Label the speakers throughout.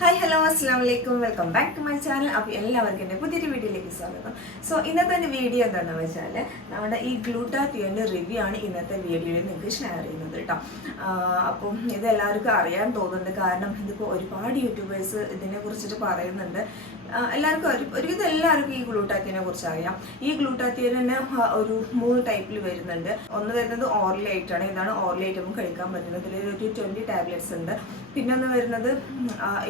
Speaker 1: Hi hello അസ്സാം വലൈക്കും welcome back to my channel. അപ്പോൾ എല്ലാവർക്കും എന്റെ പുതിയൊരു വീഡിയോയിലേക്ക് സ്വാഗതം. സോ ഇന്നത്തെ വീഡിയോ എന്താണെന്ന് വെച്ചാൽ നമ്മുടെ ഈ ഗ്ലൂട്ടാത്തിയോന്റെ റിവ്യൂ ആണ് ഇന്നത്തെ വീഡിയോയിൽ നിങ്ങൾക്ക് ഷെയർ ചെയ്യുന്നത് കേട്ടോ. അപ്പം ഇത് എല്ലാവർക്കും അറിയാൻ തോന്നുന്നുണ്ട്. കാരണം ഇതിപ്പോൾ ഒരുപാട് യൂട്യൂബേഴ്സ് ഇതിനെ കുറിച്ചിട്ട് പറയുന്നുണ്ട്. എല്ലാവർക്കും ഒരു ഒരുവിധം എല്ലാവർക്കും ഈ ഗ്ലൂട്ടാത്തിയനെ കുറിച്ച് അറിയാം. ഈ ഗ്ലൂട്ടാത്തിയനെ ഒരു മൂന്ന് ടൈപ്പിൽ വരുന്നുണ്ട്. ഒന്ന് വരുന്നത് ഓർലൈറ്റ് ആണ് ഇതാണ് ഓർലൈറ്റ് നമുക്ക് കഴിക്കാൻ പറ്റുന്നത്. ഇതിൽ ഒരു ട്വന്റി ടാബ്ലറ്റ്സ് ഉണ്ട്. പിന്നെ ഒന്ന് വരുന്നത്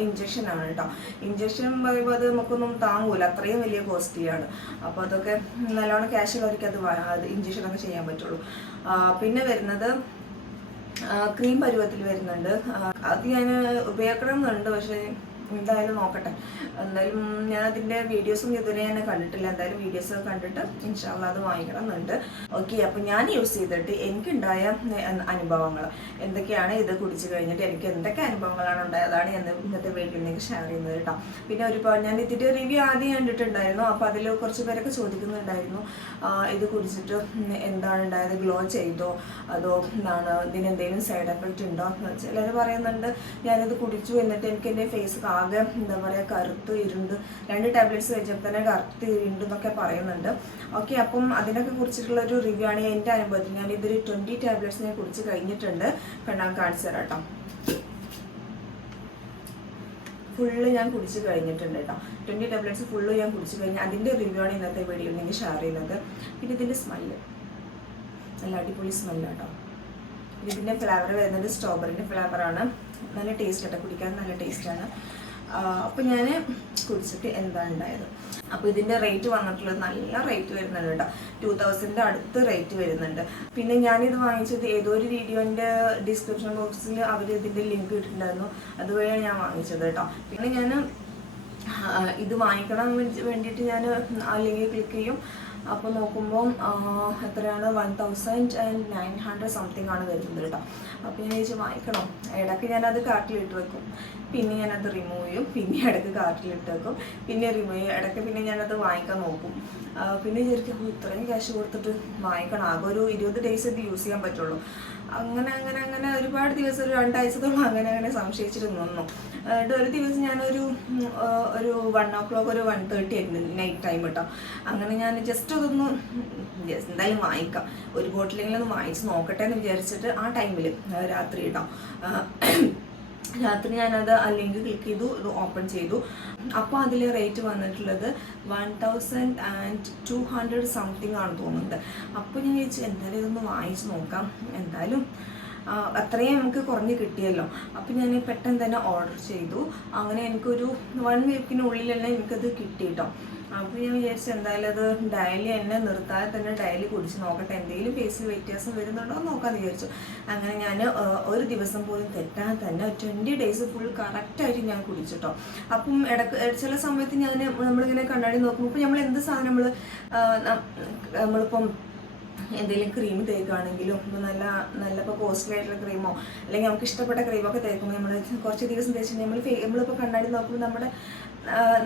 Speaker 1: ഇഞ്ചക്ഷൻ ആണ് കേട്ടോ ഇഞ്ചക്ഷൻ പറയുമ്പോൾ അത് നമുക്കൊന്നും താങ്ങൂല. അത്രയും വലിയ കോസ്റ്റ്ലിയാണ് അപ്പോൾ അതൊക്കെ നല്ലോണം ക്യാഷ് ഉള്ളവർക്ക് അത് അത് ഇഞ്ചക്ഷൻ ഒക്കെ ചെയ്യാൻ പറ്റുള്ളൂ. പിന്നെ വരുന്നത് ക്രീം പരുവത്തിൽ വരുന്നുണ്ട്. അത് ഞാൻ ഉപയോഗിക്കണം എന്നുണ്ട് പക്ഷേ എന്തായാലും നോക്കട്ടെ. എന്തായാലും ഞാൻ അതിന്റെ വീഡിയോസും ഇതുവരെ ഞാൻ കണ്ടിട്ടില്ല. എന്തായാലും വീഡിയോസ് കണ്ടിട്ട് ഇൻഷാല്ല അത് വാങ്ങിക്കണം എന്നുണ്ട് ഓക്കെ അപ്പോൾ ഞാൻ യൂസ് ചെയ്തിട്ട് എനിക്കുണ്ടായ അനുഭവങ്ങൾ. എന്തൊക്കെയാണ് ഇത് കുടിച്ചു കഴിഞ്ഞിട്ട് എനിക്ക് എന്തൊക്കെ അനുഭവങ്ങളാണ് ഉണ്ടായതാണ് ഞാൻ ഇന്നത്തെ വീട്ടിൽ നിങ്ങൾക്ക് ഷെയർ ചെയ്യുന്നത് കേട്ടോ. പിന്നെ ഒരുപാട് ഞാൻ ഇതിന്റെ റിവ്യൂ ആദ്യം കണ്ടിട്ടുണ്ടായിരുന്നു. അപ്പോൾ അതിൽ കുറച്ച് പേരൊക്കെ ചോദിക്കുന്നുണ്ടായിരുന്നു. ഇത് കുടിച്ചിട്ട് എന്താണ് ഉണ്ടായത്? ഗ്ലോ ചെയ്തോ? അതോ എന്താണ്? ഇതിന് എന്തെങ്കിലും സൈഡ് എഫക്റ്റ് ഉണ്ടോ? ചിലർ പറയുന്നുണ്ട്. ഞാനിത് കുടിച്ചു എന്നിട്ട് എനിക്ക് എന്റെ ഫേസ് ആകെ എന്താ പറയുക കറുത്ത് ഇരുണ്ട് രണ്ട് ടാബ്ലറ്റ്സ് കഴിച്ചപ്പോൾ തന്നെ കറുത്ത് ഇരുണ്ട് എന്നൊക്കെ പറയുന്നുണ്ട്. ഓക്കെ അപ്പം അതിനൊക്കെ കുറിച്ചിട്ടുള്ള ഒരു റിവ്യൂ ആണ് എന്റെ അനുഭവത്തിൽ. ഞാൻ ഇതൊരു ട്വന്റി ടാബ്ലറ്റ്സിനെ കുറിച്ച് കഴിഞ്ഞിട്ടുണ്ട്. കണ്ടാൽ കാണിച്ചു തരാം കേട്ടോ ഫുള്ള് ഞാൻ കുടിച്ച് കഴിഞ്ഞിട്ടുണ്ട് കേട്ടോ ട്വന്റി ടാബ്ലറ്റ്സ് ഫുള്ള് ഞാൻ കുടിച്ച് കഴിഞ്ഞാൽ അതിന്റെ റിവ്യൂ ആണ് ഇന്നത്തെ വീഡിയോ നിങ്ങൾ ഷെയർ ചെയ്യുന്നത്. പിന്നെ ഇതിന്റെ സ്മെല്ല് നല്ല അടിപൊളി സ്മെല്ല് കേട്ടോ ഇതിന്റെ ഫ്ലേവർ വരുന്നത് സ്ട്രോബെറിന്റെ ഫ്ലേവറാണ് നല്ല ടേസ്റ്റ് കേട്ടോ കുടിക്കാൻ നല്ല ടേസ്റ്റാണ് അപ്പോൾ ഞാൻ കുടിച്ചിട്ട് എന്താ ഉണ്ടായത്? അപ്പോൾ ഇതിന്റെ റേറ്റ് വന്നിട്ടുള്ളത് നല്ല റേറ്റ് വരുന്നുണ്ട് കേട്ടോ ടൂ തൗസൻഡ് അടുത്ത് റേറ്റ് വരുന്നുണ്ട്. പിന്നെ ഞാനിത് വാങ്ങിച്ചത് ഏതോ ഒരു വീഡിയോന്റെ ഡിസ്ക്രിപ്ഷൻ ബോക്സിൽ അവർ ഇതിന്റെ ലിങ്ക് ഇട്ടിട്ടുണ്ടായിരുന്നു. അതുവഴിയാണ് ഞാൻ വാങ്ങിച്ചത് കേട്ടോ പിന്നെ ഞാൻ ഇത് വാങ്ങിക്കണം വേണ്ടിയിട്ട് ഞാൻ ആ ലിങ്ക് ക്ലിക്ക് ചെയ്യും. അപ്പോൾ നോക്കുമ്പോൾ എത്രയാണ്? One thousand and nine hundred something ആണ് വരുന്നത് കേട്ടോ അപ്പോൾ ഞാൻ ചോദിച്ചു വാങ്ങിക്കണം? ഇടയ്ക്ക് ഞാനത് കാർട്ടിലിട്ട് വെക്കും. പിന്നെ ഞാനത് റിമൂവ് ചെയ്യും. പിന്നെ ഇടയ്ക്ക് കാർട്ടിലിട്ട് വെക്കും. പിന്നെ റിമൂവ് ചെയ്യും. ഇടയ്ക്ക് പിന്നെ ഞാനത് വാങ്ങിക്കാൻ നോക്കും. പിന്നെ ശരിക്കും ഇത്രയും ക്യാഷ് കൊടുത്തിട്ട് വാങ്ങിക്കണം. ആകെ ഒരു ഇരുപത് ഡേയ്സ് ഇത് യൂസ് ചെയ്യാൻ പറ്റുള്ളൂ. അങ്ങനെ അങ്ങനെ അങ്ങനെ ഒരുപാട് ദിവസം ഒരു രണ്ടാഴ്ചത്തോളം അങ്ങനെ അങ്ങനെ സംശയിച്ചിട്ട് നിന്നു. എന്നിട്ട് ഒരു ദിവസം ഞാനൊരു ഒരു വൺ ഓ ക്ലോക്ക് ഒരു വൺ തേർട്ടി ആയിരുന്നു നൈറ്റ് ടൈം കേട്ടോ അങ്ങനെ ഞാൻ ജസ്റ്റ് അതൊന്ന് just എന്തായാലും വാങ്ങിക്കാം. ഒരു ബോട്ടിലെങ്കിലും ഒന്ന് വാങ്ങിച്ച് നോക്കട്ടെ എന്ന് വിചാരിച്ചിട്ട് ആ ടൈമിൽ രാത്രി കേട്ടോ രാത്രി ഞാനത് ആ ലിങ്ക് ക്ലിക്ക് ചെയ്തു ഓപ്പൺ ചെയ്തു. അപ്പോൾ അതിൽ റേറ്റ് വന്നിട്ടുള്ളത് one thousand and two hundred something ആണ് തോന്നുന്നത് അപ്പോൾ ഞാൻ ചോദിച്ചു എന്തായാലും ഇതൊന്ന് വാങ്ങിച്ച് നോക്കാം. എന്തായാലും അത്രയും നമുക്ക് കുറഞ്ഞ് കിട്ടിയല്ലോ. അപ്പോൾ ഞാൻ പെട്ടെന്ന് തന്നെ ഓർഡർ ചെയ്തു. അങ്ങനെ എനിക്കൊരു വൺ വീക്കിനുള്ളിൽ തന്നെ എനിക്കത് കിട്ടി കേട്ടോ അപ്പോൾ ഞാൻ വിചാരിച്ചു എന്തായാലും അത് ഡയലി എന്നെ നിർത്താതെ തന്നെ ഡയലി കുടിച്ച് നോക്കട്ടെ. എന്തെങ്കിലും ഫേസിൽ വ്യത്യാസം വരുന്നുണ്ടോ എന്ന് നോക്കാമെന്ന് വിചാരിച്ചു. അങ്ങനെ ഞാൻ ഒരു ദിവസം പോലും തെറ്റാൻ തന്നെ ട്വന്റി ഡേയ്സ് ഫുൾ കറക്റ്റായിട്ട് ഞാൻ കുടിച്ചിട്ടോ. അപ്പം ഇടയ്ക്ക് ചില സമയത്ത് ഞാൻ നമ്മളിങ്ങനെ കണ്ണാടി നോക്കുമ്പോൾ ഇപ്പം നമ്മൾ എന്ത് സാധനം നമ്മൾ നമ്മളിപ്പം എന്തെങ്കിലും ക്രീം തേക്കുകയാണെങ്കിലും ഇപ്പോൾ നല്ല നല്ല ഇപ്പോൾ കോസ്റ്റ്ലി ആയിട്ടുള്ള ക്രീമോ അല്ലെങ്കിൽ നമുക്ക് ഇഷ്ടപ്പെട്ട ക്രീമൊക്കെ തേക്കുമ്പോൾ നമ്മൾ കുറച്ച് ദിവസം തേച്ചിട്ട് നമ്മൾ നമ്മളിപ്പോൾ കണ്ണാടി നോക്കുമ്പോൾ നമ്മുടെ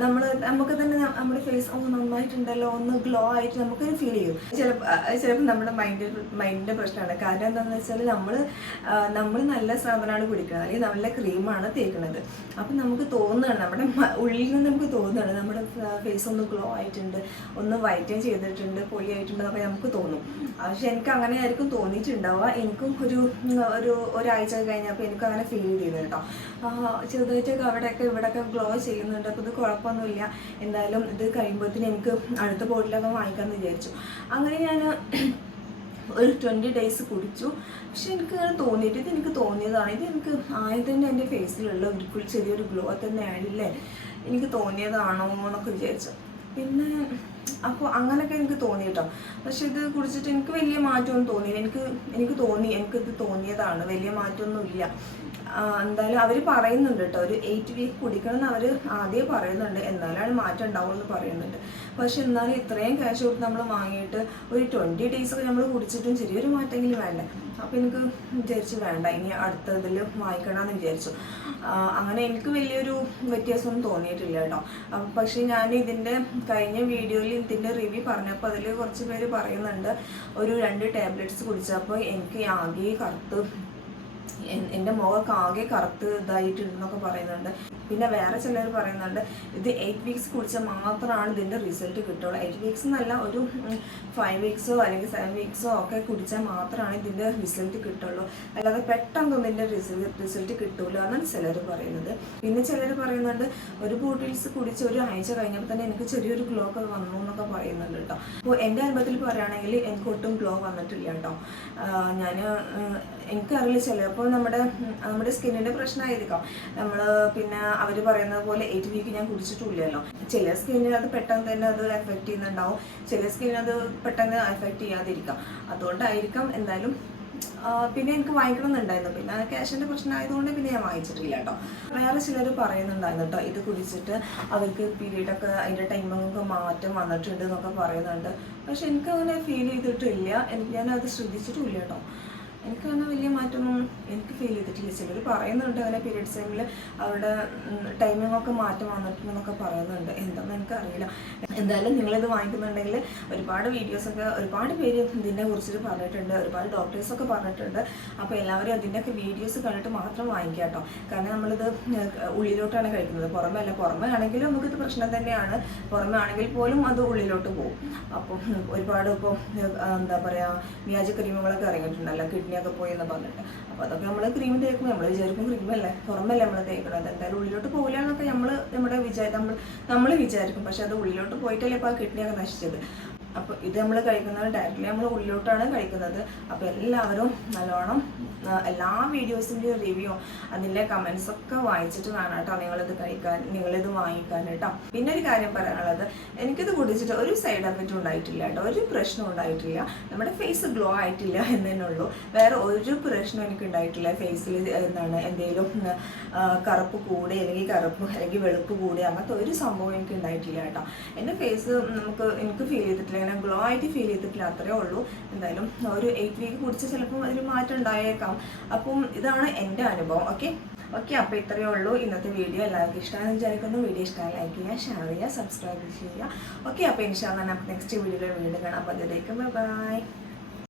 Speaker 1: നമ്മൾ നമുക്ക് തന്നെ നമ്മുടെ ഫേസ് ഒന്ന് നന്നായിട്ടുണ്ടല്ലോ ഒന്ന് ഗ്ലോ ആയിട്ട് നമുക്കൊരു ഫീൽ ചെയ്യും. ചിലപ്പോൾ ചിലപ്പോൾ നമ്മുടെ മൈൻഡ് മൈൻഡിന്റെ പ്രശ്നമാണ്. കാരണം എന്താണെന്ന് വെച്ചാൽ നമ്മൾ നമ്മൾ നല്ല സാധനമാണ് കുടിക്കുന്നത് അല്ലെങ്കിൽ നല്ല ക്രീമാണ് തേക്കുന്നത് അപ്പം നമുക്ക് തോന്നുകയാണ് നമ്മുടെ ഉള്ളിൽ നിന്ന് നമുക്ക് തോന്നുകയാണ് നമ്മുടെ ഫേസ് ഒന്ന് ഗ്ലോ ആയിട്ടുണ്ട് ഒന്ന് വൈറ്റൻ ചെയ്തിട്ടുണ്ട് പൊളിയായിട്ടുണ്ട് എന്നൊക്കെ നമുക്ക് തോന്നും. പക്ഷെ എനിക്ക് അങ്ങനെ ആയിരിക്കും തോന്നിയിട്ടുണ്ടാവുക. എനിക്കും ഒരു ഒരു ഒരാഴ്ച കഴിഞ്ഞപ്പോൾ എനിക്കും അങ്ങനെ ഫീൽ ചെയ്തു കേട്ടോ. ചെറുതായിട്ടൊക്കെ അവിടെയൊക്കെ ഇവിടെയൊക്കെ ഗ്ലോ ചെയ്യുന്നുണ്ട്. അപ്പോൾ ഇത് കുഴപ്പമൊന്നുമില്ല. എന്തായാലും ഇത് കഴിയുമ്പോഴത്തേന് എനിക്ക് അടുത്ത ബോട്ടിലൊക്കെ വാങ്ങിക്കാമെന്ന് വിചാരിച്ചു. അങ്ങനെ ഞാൻ ഒരു ട്വന്റി ഡേയ്സ് കുടിച്ചു. പക്ഷെ എനിക്ക് അങ്ങനെ തോന്നിയിട്ട് ഇത് എനിക്ക് തോന്നിയതാണ്. ഇത് എനിക്ക് ആദ്യം തന്നെ എന്റെ ഫേസിലുള്ള ഒരു ചെറിയൊരു ഗ്ലോ തന്നെ ആയില്ലേ എനിക്ക് തോന്നിയതാണോ എന്നൊക്കെ വിചാരിച്ചു. പിന്നെ അപ്പോൾ അങ്ങനെയൊക്കെ എനിക്ക് തോന്നി കേട്ടോ. പക്ഷെ ഇത് കുടിച്ചിട്ട് എനിക്ക് വലിയ മാറ്റമൊന്നും തോന്നിയില്ല. എനിക്ക് എനിക്ക് തോന്നി എനിക്ക് ഇത് തോന്നിയതാണ്. വലിയ മാറ്റമൊന്നും ഇല്ല. എന്തായാലും അവർ പറയുന്നുണ്ട് കേട്ടോ. ഒരു എയ്റ്റ് വീക്ക് കുടിക്കണം എന്ന് അവർ ആദ്യമേ പറയുന്നുണ്ട്. എന്നാലാണ് മാറ്റം ഉണ്ടാവുള്ളൂ എന്ന് പറയുന്നുണ്ട്. പക്ഷെ എന്നാലും ഇത്രയും ക്യാഷ് കൊടുത്ത് നമ്മൾ വാങ്ങിയിട്ട് ഒരു ട്വന്റി ഡേയ്സ് ഒക്കെ നമ്മൾ കുടിച്ചിട്ടും ചെറിയൊരു മാറ്റമെങ്കിലും വേണ്ട. അപ്പോൾ എനിക്ക് വിചാരിച്ചു വേണ്ട. ഇനി അടുത്തതിൽ വാങ്ങിക്കണമെന്ന് വിചാരിച്ചു. അങ്ങനെ എനിക്ക് വലിയൊരു വ്യത്യാസമൊന്നും തോന്നിയിട്ടില്ല കേട്ടോ. പക്ഷേ ഞാൻ ഇതിന്റെ കഴിഞ്ഞ വീഡിയോയിൽ ഇതിന്റെ റിവ്യൂ പറഞ്ഞപ്പോൾ അതിൽ കുറച്ച് പേര് പറയുന്നുണ്ട് ഒരു രണ്ട് ടാബ്ലറ്റ്സ് കുടിച്ചപ്പോൾ എനിക്ക് ആകെ കറുത്ത് എന്റെ മുഖമൊക്കെ ആകെ കറുത്ത് ഇതായിട്ടുണ്ടെന്നൊക്കെ പറയുന്നുണ്ട്. പിന്നെ വേറെ ചിലർ പറയുന്നുണ്ട് ഇത് എയ്റ്റ് വീക്സ് കുടിച്ചാൽ മാത്രമാണ് ഇതിന്റെ റിസൾട്ട് കിട്ടുള്ളൂ. എയ്റ്റ് വീക്സ് എന്നല്ല ഒരു ഫൈവ് വീക്സോ അല്ലെങ്കിൽ സെവൻ വീക്സോ ഒക്കെ കുടിച്ചാൽ മാത്രമാണ് ഇതിന്റെ റിസൾട്ട് കിട്ടുള്ളൂ. അല്ലാതെ പെട്ടെന്നൊന്നും ഇതിന്റെ റിസൾട്ട് റിസൾട്ട് കിട്ടൂല എന്നാണ് ചിലർ പറയുന്നത്. പിന്നെ ചിലർ പറയുന്നുണ്ട് ഒരു ബോട്ടിൽസ് കുടിച്ച് ഒരു ആഴ്ച കഴിഞ്ഞപ്പോൾ തന്നെ എനിക്ക് ചെറിയൊരു ഗ്ലോ ഒക്കെ വന്നു എന്നൊക്കെ പറയുന്നുണ്ട് കേട്ടോ. അപ്പോൾ എന്റെ അനുഭവത്തിൽ പറയുകയാണെങ്കിൽ എനിക്ക് ഒട്ടും ഗ്ലോ വന്നിട്ടില്ല കേട്ടോ. ഞാൻ എനിക്കറിയില്ല. ചിലപ്പോൾ നമ്മുടെ നമ്മുടെ സ്കിന്നിന്റെ പ്രശ്നമായിരിക്കാം. നമ്മൾ പിന്നെ അവർ പറയുന്നത് പോലെ എയ്റ്റ് വീക്ക് ഞാൻ കുടിച്ചിട്ടില്ലല്ലോ. ചില സ്കിന്നിന് അത് പെട്ടെന്ന് തന്നെ അത് എഫക്റ്റ് ചെയ്യുന്നുണ്ടാവും. ചില സ്കിന്നിന് അത് പെട്ടെന്ന് എഫക്റ്റ് ചെയ്യാതിരിക്കാം. അതുകൊണ്ടായിരിക്കാം എന്തായാലും പിന്നെ എനിക്ക് വാങ്ങിക്കണം എന്നുണ്ടായിരുന്നു പിന്നെ ക്യാഷിന്റെ പ്രശ്നമായതുകൊണ്ട് പിന്നെ ഞാൻ വാങ്ങിച്ചിട്ടില്ല കേട്ടോ. വേറെ ചിലർ പറയുന്നുണ്ടായിരുന്നു കേട്ടോ ഇത് കുടിച്ചിട്ട് അവർക്ക് പീരീഡൊക്കെ അതിന്റെ ടൈമിങ്ങൊക്കെ മാറ്റം വന്നിട്ടുണ്ട് എന്നൊക്കെ പറയുന്നുണ്ട്. പക്ഷെ എനിക്ക് അങ്ങനെ ഫീൽ ചെയ്തിട്ടില്ല. എനിക്ക് ഞാനത് ശ്രദ്ധിച്ചിട്ടില്ല കേട്ടോ. എനിക്കങ്ങനെ വലിയ മാറ്റമൊന്നും എനിക്ക് ഫീൽ ചെയ്തിട്ടില്ല. ചിലർ പറയുന്നുണ്ട് അങ്ങനെ പീരീഡ്സ് ടൈമിൽ അവരുടെ ടൈമിംഗ് ഒക്കെ മാറ്റം വന്നിട്ടുണ്ടെന്നൊക്കെ പറയുന്നുണ്ട്. എന്താണെന്ന് എനിക്കറിയില്ല. എന്തായാലും നിങ്ങളിത് വാങ്ങിക്കുന്നുണ്ടെങ്കിൽ ഒരുപാട് വീഡിയോസൊക്കെ ഒരുപാട് പേര് ഇതിനെ കുറിച്ചിട്ട് പറഞ്ഞിട്ടുണ്ട്. ഒരുപാട് ഡോക്ടേഴ്സൊക്കെ പറഞ്ഞിട്ടുണ്ട്. അപ്പോൾ എല്ലാവരും അതിന്റെയൊക്കെ വീഡിയോസ് കണ്ടിട്ട് മാത്രം വാങ്ങിക്കുക കേട്ടോ. കാരണം നമ്മളിത് ഉള്ളിലോട്ടാണ് കഴിക്കുന്നത്. പുറമെ അല്ല പുറമെ ആണെങ്കിലും നമുക്കിത് പ്രശ്നം തന്നെയാണ്. പുറമെ ആണെങ്കിൽ പോലും അത് ഉള്ളിലോട്ട് പോകും. അപ്പം ഒരുപാട് ഇപ്പോൾ എന്താ പറയുക വ്യാജ ക്രീമുകളൊക്കെ ഇറങ്ങിയിട്ടുണ്ടല്ലോ കിഡ്നിയൊക്കെ പോയി എന്ന് പറഞ്ഞിട്ട്. അപ്പോൾ അതൊക്കെ നമ്മൾ ക്രീം തേക്കും. നമ്മൾ വിചാരിക്കും ക്രീമല്ലേ പുറമല്ലേ നമ്മൾ തേക്കണം അതെന്തായാലും ഉള്ളിലോട്ട് പോകില്ലാന്നൊക്കെ നമ്മൾ നമ്മുടെ വിചാരം നമ്മൾ നമ്മൾ വിചാരിക്കും. പക്ഷെ അത് ഉള്ളിലോട്ട് പോയിട്ടല്ലേ ഇപ്പോൾ ആ കിഡ്നിയൊക്കെ നശിച്ചത്. അപ്പോൾ ഇത് നമ്മൾ കഴിക്കുന്നത് ഡയറക്റ്റ്ലി നമ്മൾ ഉള്ളിലോട്ടാണ് കഴിക്കുന്നത്. അപ്പോൾ എല്ലാവരും നല്ലോണം എല്ലാ വീഡിയോസിന്റെയും റിവ്യൂ അതിന്റെ കമൻസ് ഒക്കെ വായിച്ചിട്ട് വേണം കേട്ടോ നിങ്ങളിത് കഴിക്കാൻ നിങ്ങളിത് വാങ്ങിക്കാൻ കേട്ടോ. പിന്നെ ഒരു കാര്യം പറയാനുള്ളത് എനിക്കിത് കുടിച്ചിട്ട് ഒരു സൈഡ് എഫക്റ്റ് ഉണ്ടായിട്ടില്ല കേട്ടോ ഒരു പ്രശ്നം ഉണ്ടായിട്ടില്ല. നമ്മുടെ ഫേസ് ഗ്ലോ ആയിട്ടില്ല എന്ന് തന്നെ ഉള്ളൂ വേറെ ഒരു പ്രശ്നം എനിക്ക് ഉണ്ടായിട്ടില്ല ഫേസിൽ എന്താണ് എന്തെങ്കിലും കറുപ്പ് കൂടി അല്ലെങ്കിൽ കറുപ്പ് അല്ലെങ്കിൽ വെളുപ്പ് കൂടി അങ്ങനത്തെ ഒരു സംഭവം എനിക്ക് ഉണ്ടായിട്ടില്ല കേട്ടോ എന്റെ ഫേസ് നമുക്ക് എനിക്ക് ഫീൽ ചെയ്തിട്ടില്ല. ഇങ്ങനെ ഗ്ലോ ആയിട്ട് ഫീൽ ചെയ്തിട്ടില്ല അത്രേ ഉള്ളൂ. എന്തായാലും ഒരു എയ്റ്റ് വീക്ക് കുടിച്ച് ചിലപ്പം അതിൽ മാറ്റം ഉണ്ടായേക്കാം. അപ്പം ഇതാണ് എന്റെ അനുഭവം ഓക്കെ ഓക്കെ അപ്പോൾ ഇത്രയേ ഉള്ളൂ ഇന്നത്തെ വീഡിയോ എല്ലാവർക്കും ഇഷ്ടമാണെന്ന് വിചാരിക്കുന്നു. വീഡിയോ ഇഷ്ടമായി ലൈക്ക് ചെയ്യുക ഷെയർ ചെയ്യുക സബ്സ്ക്രൈബ് ചെയ്യുക. ഓക്കെ അപ്പോൾ ഇൻഷാല്ല നമുക്ക് നെക്സ്റ്റ് വീഡിയോയിൽ വീണ്ടും കാണാം. അപ്പോൾ അതിലേക്ക് ബൈ